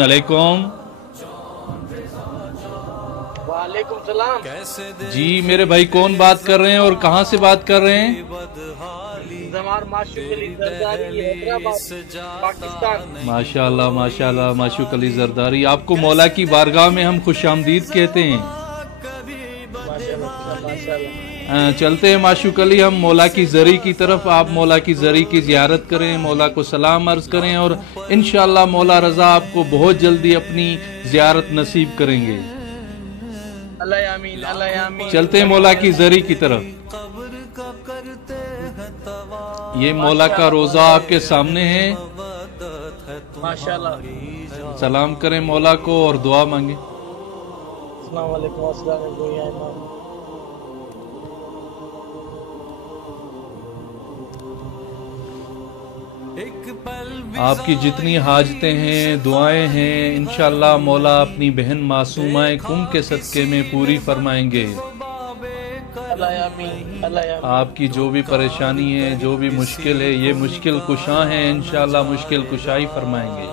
अलैकुम। वालेकुम सलाम। जी मेरे भाई कौन बात कर रहे हैं और कहाँ से बात कर रहे हैं? जमार माशूक अली जरदारी, हैदराबाद, पाकिस्तान। माशाल्लाह माशाल्लाह माशूक अली जरदारी, आपको मौला की बारगाह में हम खुशामदीद कहते हैं। माशाल्लाह माशाल्लाह। चलते हैं माशूक अली हम मौला की जरी की तरफ। आप मौला की जरी की जियारत करें, मौला को सलाम अर्ज करें और इंशाअल्लाह मौला रजा आपको बहुत जल्दी अपनी जियारत नसीब करेंगे। अल्लाह आमीन, अल्लाह आमीन। चलते हैं मौला की जरी की तरफ। ये मौला का रोजा आपके सामने है। माशाल्लाह। सलाम करें मौला को और दुआ मांगे। अस्सलाम वालेकुम, अस्सलाम वालेकुम या इमाम। आपकी जितनी हाजतें हैं, दुआएं हैं, इंशाअल्लाह मौला अपनी बहन मासूमाए कुम के सदके में पूरी फरमाएंगे। अल्लाह आमीन, अल्लाह आमीन। आपकी जो भी परेशानी है, जो भी मुश्किल है, ये मुश्किल कुशा है, इंशाअल्लाह मुश्किल कुशाई फरमाएंगे।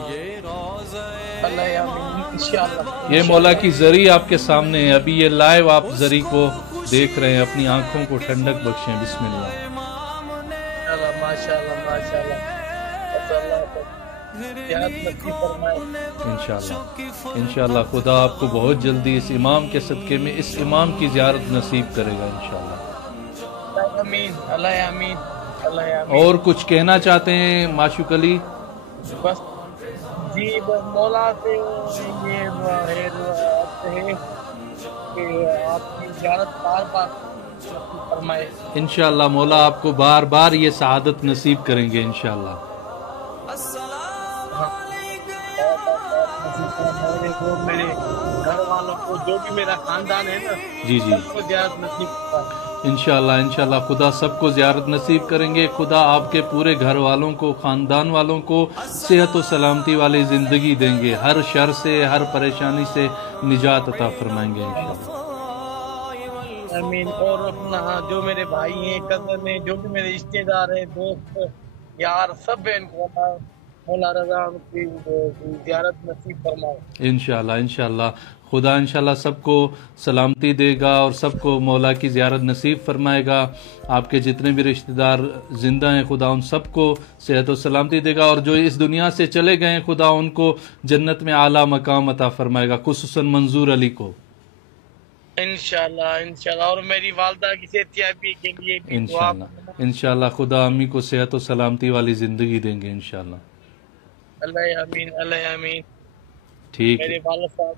अल्लाह आमीन, इंशाअल्लाह। ये मौला की जरी आपके सामने है, अभी ये लाइव आप जरी को देख रहे हैं। अपनी आंखों को ठंडक बख्शें। बिस्मिल्लाह। माशाल्लाह माशाल्लाह। इंशाअल्लाह इंशाअल्लाह खुदा आपको बहुत जल्दी इस इमाम के सदके में इस इमाम की ज़ियारत नसीब करेगा इंशाअल्लाह। आमीन, अल्लाह आमीन, अल्लाह आमीन। और कुछ कहना चाहते हैं माशूक अली? बस जी, बस मौला से ये है कि आपकी ज़ियारत बार बार फरमाए। इंशाअल्लाह मौला आपको बार बार ये सआदत नसीब करेंगे इंशाअल्लाह। मेरे घर वालों को, जो भी मेरा खानदान है ना, जी जी, सबको ज़ियारत नसीब इंशाअल्लाह इंशाअल्लाह खुदा सबको ज़ियारत नसीब करेंगे। खुदा आपके पूरे घर वालों को, खानदान वालों को सेहत और सलामती वाली ज़िंदगी देंगे। हर शर से, हर परेशानी से निजात अता फरमाएंगे इंशाअल्लाह। आमीन। और अपना जो मेरे भाई हैं, कज़न हैं, जो भी मेरे रिश्तेदार हैं, दोस्त यार, सब है, इनको मौला रज़ा की ज़ियारत नसीब फरमाए इंशाअल्लाह इंशाअल्लाह। खुदा इंशाअल्लाह सबको सलामती देगा और सबको मौला की ज़ियारत नसीब फरमाएगा। आपके जितने भी रिश्तेदार ज़िंदा हैं, खुदा उन सबको सेहत और सलामती देगा। और जो इस दुनिया से चले गए हैं, खुदा उनको जन्नत में आला मकाम अता फरमाएगा, खुसूसन मंजूर अली को इंशाअल्लाह इंशाअल्लाह। और मेरी वालदा की सेहतियाबी के लिए भी इंशाअल्लाह इंशाअल्लाह। खुदा अम्मी को सेहत और सलामती वाली ज़िंदगी देंगे इंशाअल्लाह। अल्लाह आमीन, अल्लाह आमीन। ठीक मेरे वालिद साहब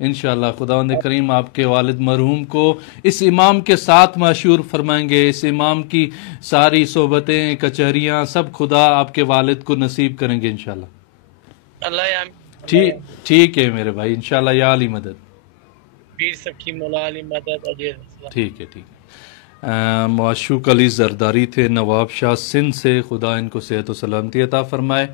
इंशाअल्लाह खुदावंद करीम आपके वालिद मरहूम को इस इमाम के साथ मशहूर फरमाएंगे। इस इमाम की सारी सोबतें, कचहरियाँ सब खुदा आपके वालिद को नसीब करेंगे इंशाअल्लाह। अल्लाह आमीन। ठीक है मेरे भाई, इंशाअल्लाह या अली मदद। पीर सखी मौला अली मदद। ठीक है। माशूक अली जरदारी थे नवाब शाह सिंध से, खुदा इनको सेहत और सलामती अता फरमाए।